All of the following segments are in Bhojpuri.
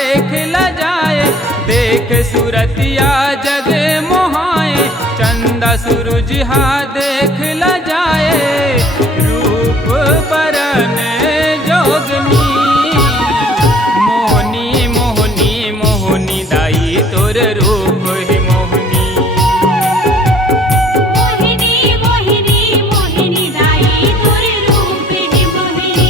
देख ल जाए, देख सूरतिया जग मोहाए। चंदा सूरज हा देख ल जाए, रूप बरन जोगनी। मोहनी मोहनी मोहनी दाई तोर रूप है मोहनी। मोहिनी मोहिनी मोहिनी दाई तोर रूप है मोहिनी।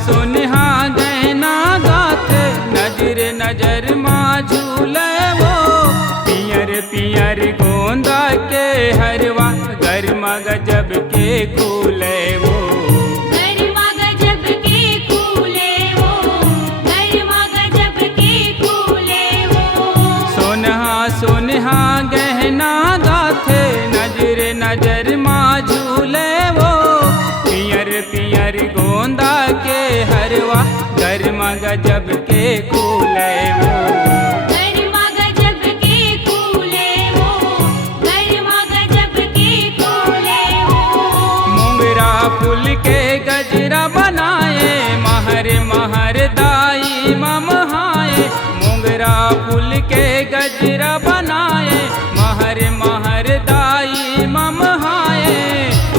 सोनहा गहना गाथ, नजर नजर माँ झूले वो। पियर पियर गोंदा के हरवा, गरमा गजब के खूले वो। गरमा गजब के खूले वो, गरमा गजब के खूले वो। सोनहा सोनहा गहना गाथ, नजर नजर माँ झूले वो। पियर पियर गोंदा के हरवा, गरमा गजब के खूले वो। गरमा गजब के खूले वो, गरमा गजब के खूले वो। मोगरा फूल के गजरा बनाए, महर महर दाई ममहाए। मोगरा फूल के गजरा बनाए, महर महर दाई ममहाए।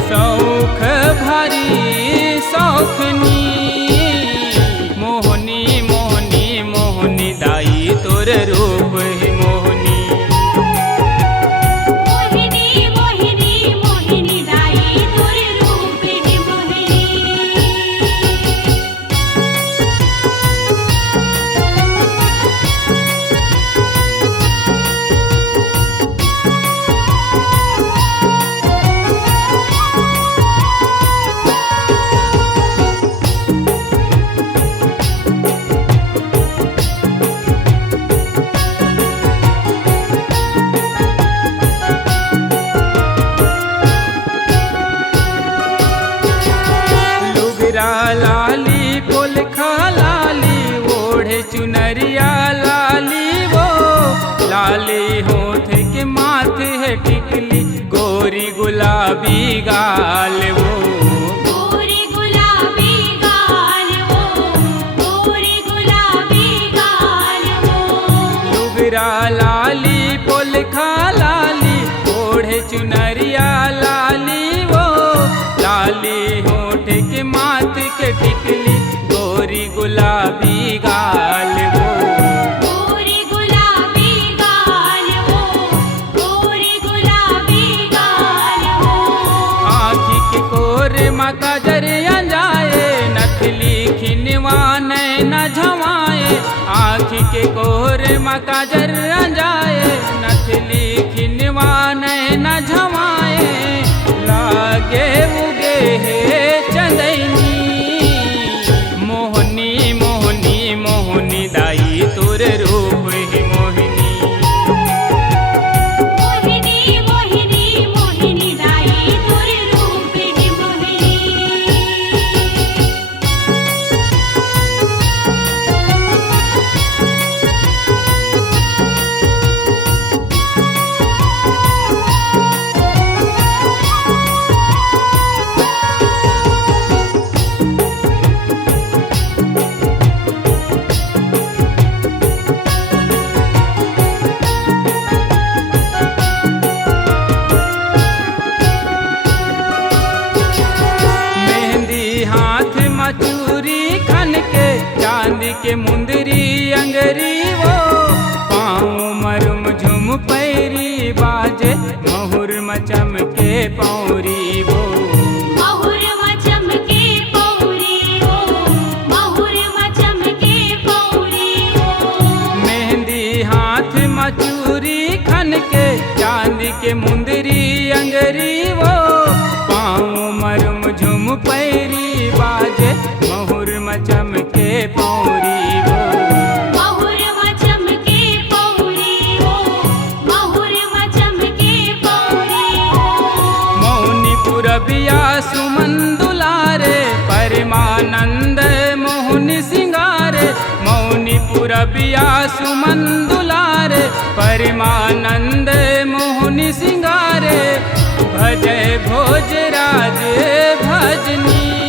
सौख भरी सौखनी, मोहनी मोहनी मोहनी दाई तोर रूप है मोहनी। मोहिनी मोहिनी मोहिनी दाई तोर रूप है मोहिनी। लाली पोलखा लाली, ओढ़े चुनरिया लाली वो। लाली होठ के माथे है टिकली, गोरी गुलाबी गाल वो। गोरी गुलाबी गाल वो, गोरी गुलाबी गाल वो। लुगरा लाली पोलखा लाली, ओढ़े चुनरिया लाली वो। लाली होठ के माथे के टिकली, गोरी गुलाबी गाल वो। गोरी गुलाबी गाल वो, गोरी गुलाबी गाल वो। आँखी के कोर मका जरिया जाए, नथली खिनवा नैना झवाए। आँखी के कोर मका जरिया जाए, नथली खिनवा नैना झवाए। लागे उगे हे चंदैनी, मोहनी मोहनी मोहनी दाई तोर रूप है मोहिनी। मोहिनी मोहिनी मोहिनी दाई तोर रूप है मोहिनी। के मुंदरी अंगरी वो पाँव मरुम झुम पैरी बाजे महुर मचम के पौरी वो महुर मचम के पौरी वो महुर मचम के पौरी वो मेहंदी हाथ मचूरी खन के चांदी के मुंदरी अंगरी वो पाँव मरुम झुम पैरी बाजे महुर मचम के पौरी वो। कबिया सुमन दुलारे परमानंद मोहनी सिंगारे भजय भोजराज भजनी।